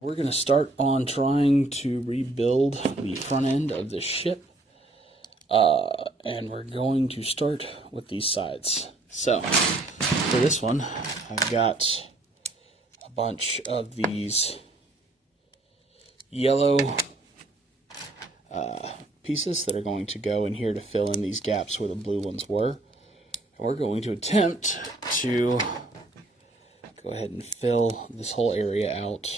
We're going to start on trying to rebuild the front end of the ship, and we're going to start with these sides. So, for this one, I've got a bunch of these yellow pieces that are going to go in here to fill in these gaps where the blue ones were. And we're going to attempt to go ahead and fill this whole area out.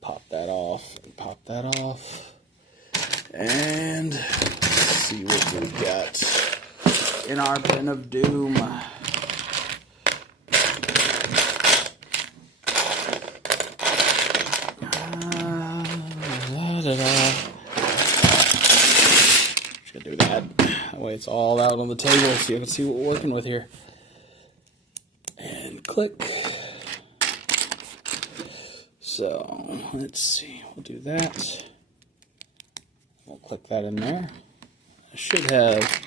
Pop that off, and pop that off, and see what we've got in our bin of doom. Just gonna do that. That way it's all out on the table so you can see what we're working with here. And click. So, let's see, we'll do that. We'll click that in there. I should have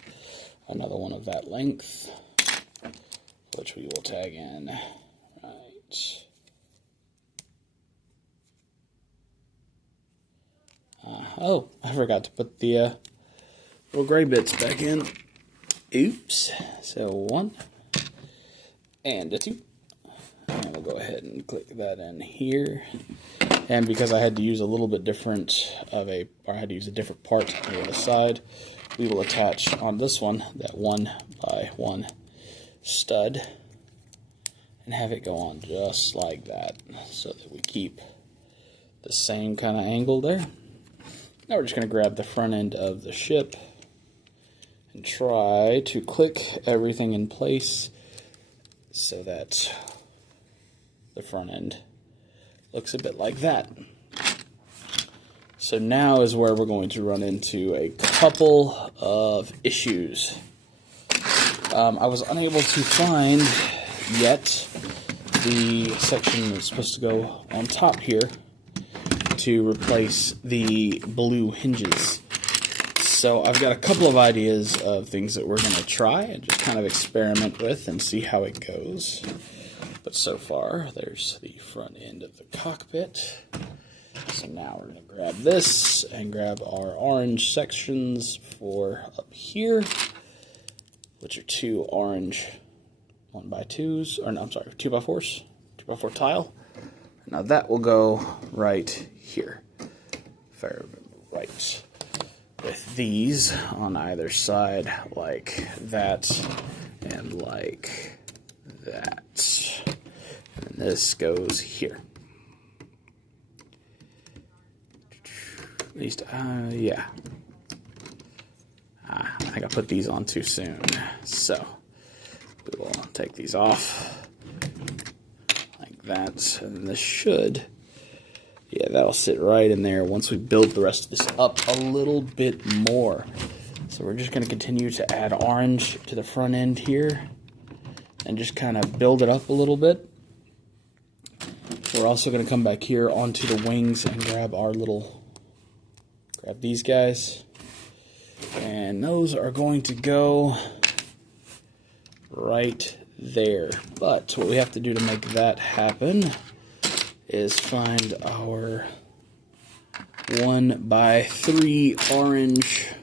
another one of that length, which we will tag in. Right. Oh, I forgot to put the little gray bits back in. Oops. So, 1 and a 2. And we'll go ahead and click that in here. And because I had to use a little bit different of I had to use a different part on the other side, we will attach on this one that 1x1 stud and have it go on just like that so that we keep the same kind of angle there. Now we're just going to grab the front end of the ship and try to click everything in place so that the front end looks a bit like that. So now is where we're going to run into a couple of issues. I was unable to find yet the section that's supposed to go on top here to replace the blue hinges. So I've got a couple of ideas of things that we're going to try and just kind of experiment with and see how it goes. But so far, there's the front end of the cockpit. So now we're going to grab this and grab our orange sections for up here, which are 2 orange 1x2s, or no, I'm sorry, 2x4s, 2x4 tile. Now that will go right here, if I remember right, with these on either side like that and like that. And this goes here. At least, yeah. I think I put these on too soon. So, we will take these off like that. And this should, yeah, that'll sit right in there once we build the rest of this up a little bit more. So we're just going to continue to add orange to the front end here and just kind of build it up a little bit. We're also going to come back here onto the wings and grab these guys. And those are going to go right there. But what we have to do to make that happen is find our 1x3 orange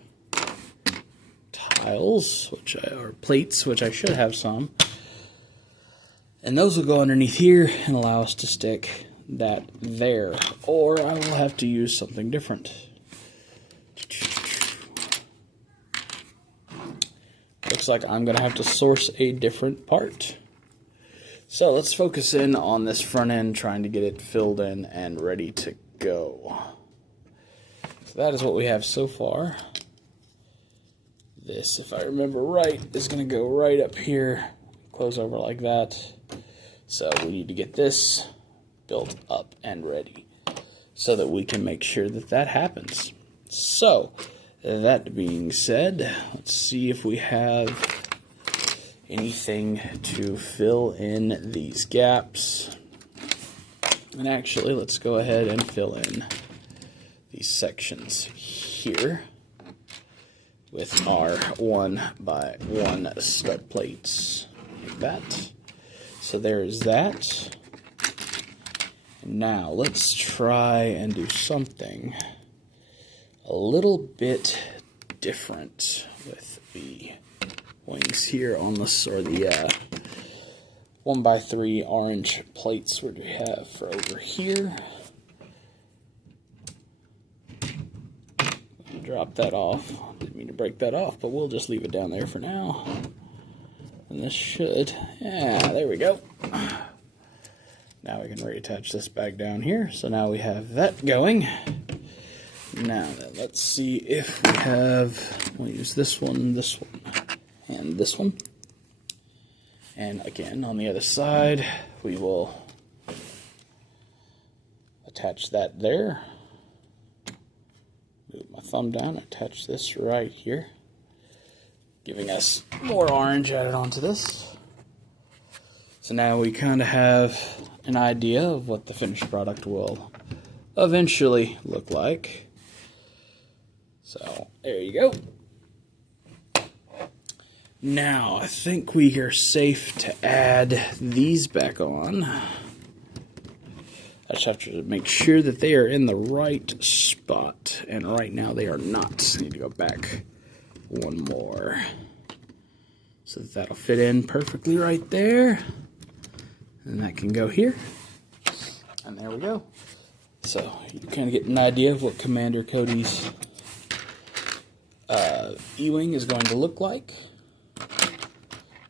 tiles, or plates, which I should have some. And those will go underneath here and allow us to stick that there. Or I will have to use something different. Looks like I'm going to have to source a different part. So let's focus in on this front end, trying to get it filled in and ready to go. So that is what we have so far. This, if I remember right, is going to go right up here, close over like that. So we need to get this built up and ready so that we can make sure that that happens. So, that being said, let's see if we have anything to fill in these gaps. And actually, let's go ahead and fill in these sections here with our 1x1 stud plates like that. So there's that. Now, let's try and do something a little bit different with the wings here on this, or the 1x3 orange plates. What do we have for over here? Drop that off. Didn't mean to break that off, but we'll just leave it down there for now. And this should, yeah, there we go. Now we can reattach this back down here. So now we have that going. Now then, let's see if we have, we'll use this one, and this one. And again, on the other side, we will attach that there. Move my thumb down, attach this right here, giving us more orange added onto this. So now we kind of have an idea of what the finished product will eventually look like. So there you go. Now I think we are safe to add these back on. I just have to make sure that they are in the right spot, and right now they are not. I need to go back one more so that that'll fit in perfectly right there, and that can go here, and there we go. So you kind of get an idea of what Commander Cody's E-Wing is going to look like.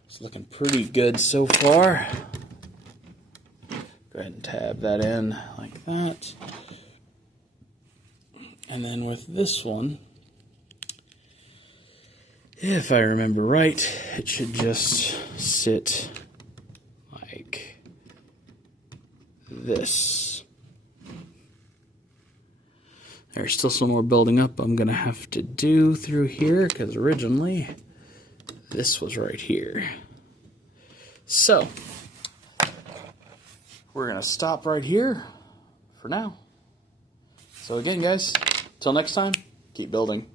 It's looking pretty good so far. Go ahead and tab that in like that. And then with this one, if I remember right, it should just sit like this. There's still some more building up I'm going to have to do through here, because originally this was right here. So we're going to stop right here for now. So again, guys, till next time, keep building.